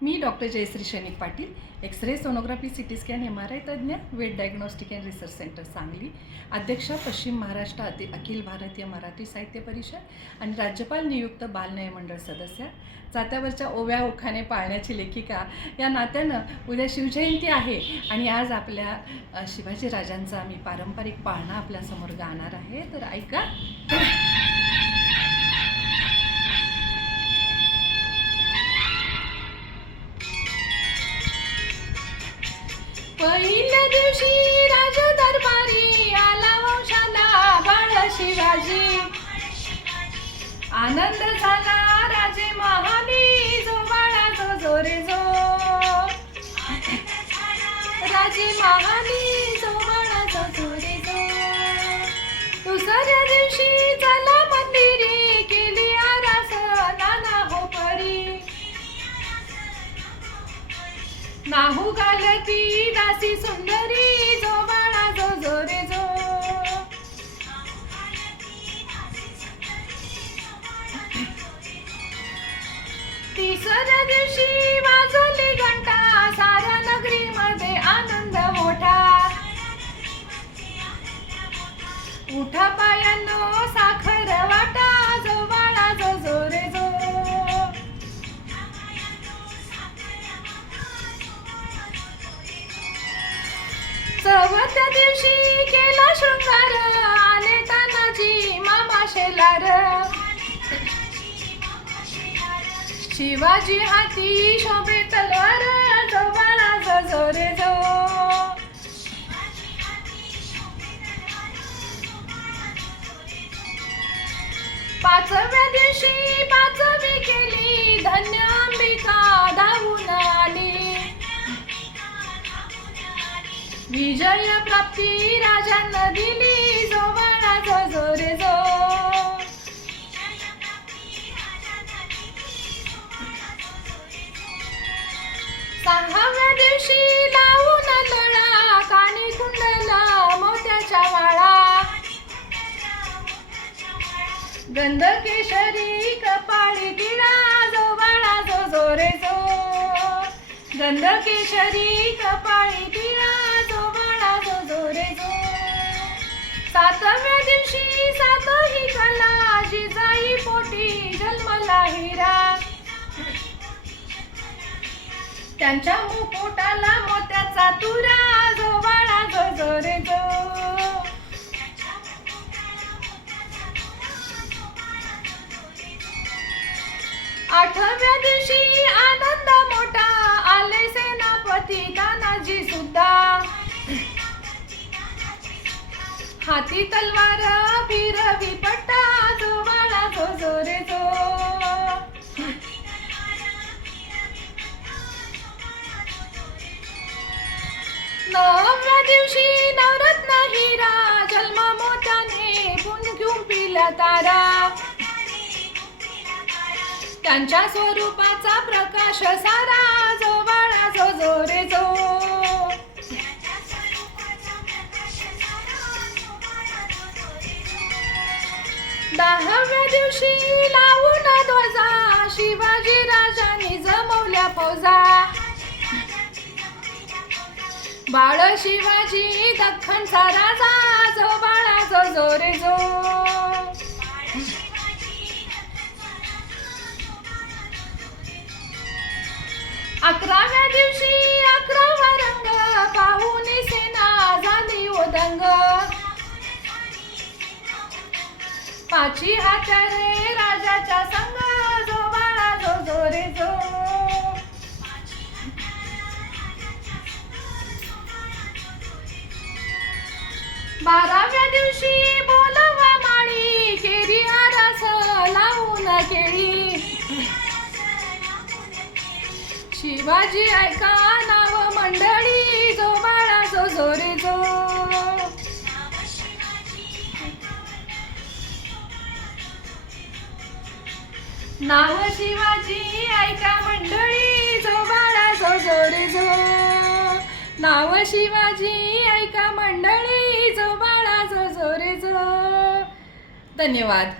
मी doctor Jayashree Shainik Patil, X ray sonography CT scan MRI तज्ज्ञ, वेट diagnostic and research centre Sangli, अध्यक्ष पश्चिम महाराष्ट्र अखिल भारतीय मराठी साहित्य परिषद आणि राज्यपाल नियुक्त बालन्याय मंडळ सदस्य, जात्यावरच्या ओव्या ओखाने पाळण्याची लेखिका या नात्यानं उद्या शिवजयंती आहे आणि आज आपल्या शिवाजी राजांचा मी पारंपरिक पाळणा आपल्यासमोर गाणार आहे, तर ऐका. पहिल्या दिवशी राज दरबारी आला वंशाला बाळ शिवाजी. आनंद झाला राजे महानी, जो बाळा जो जो रे जो. राजे महानी, जो बाळा जो जो रे जो. दुसऱ्या दिवशी चला मंदिरी, केली आरास नाना हो परी. नाहू घालती दासी सुंदरी, जो बाळा जो जो रे जो. तिसऱ्या दिवशी वाजवली घंटा, साऱ्या नगरीमध्ये आनंद मोठा. उठा पायांनो साखर वाटा, जो बाळा जो जो रे जो. चौथ्या दिवशी केला शृंगार, आले तानाजी मामा शेलार. शिवाजी हाती शोभे तलवार, जो बाळा जो जो रे जो. पाचव्या दिवशी पाचवी केली, धन्य अंबिका धावून आली. विजय प्राप्ती राजांना दिली, जो बाळा जो जो रे जो. सहाव्या दिवशी लावून लळा, कानी कुंडला मोत्याच्या माळा. गंध केशरी कपाळी टिळा, जो बाळा जो जो रे जो. गंध केशरी कपाळी टिळा, जो बाळा जो जो रे जो. सातव्या दिवशी सातही कला, जिजाई पोटी जन्मला हिरा. त्यांच्या मुकुटाला मोत्याचा तुरा, जो बाळा जो जो रे जो. आठव्या दिवशी आनंद मोठा, आले सेनापती तानाजी सुद्धा. हाती तलवार फिरवी पट्टा, जो बाळा जो जो रे जो. नवव्या दिवशी नवरत्न हिरा, जन्म मोत्याने पुंजून पिला तारा. त्यांच्या स्वरूपाचा प्रकाश सारा, जो बाळा जो जो रे जो. दहाव्या दिवशी लावून ध्वजा, शिवाजी राजांनी जमवल्या फौजा. बाळ शिवाजी दख्खनचा राजा, जो बाळा जो जो रे जो. अकराव्या दिवशी 11वा रंग, पाहून सेना झाली ओदंग. पाची हात्यारे राजाच्या संग, जो बाळा जो जो रे जो. बाराव्या दिवशी बोलवा माळी, केरी आरास लावून केळी. शिवाजी ऐका नाव मंडळी, जो बाळा जो जो रे जो. नाव शिवाजी ऐका मंडळी, जो बाळा जो जो रे जो. नाव शिवाजी ऐका मंडळी, जो बाळा जो जो रे जो. धन्यवाद.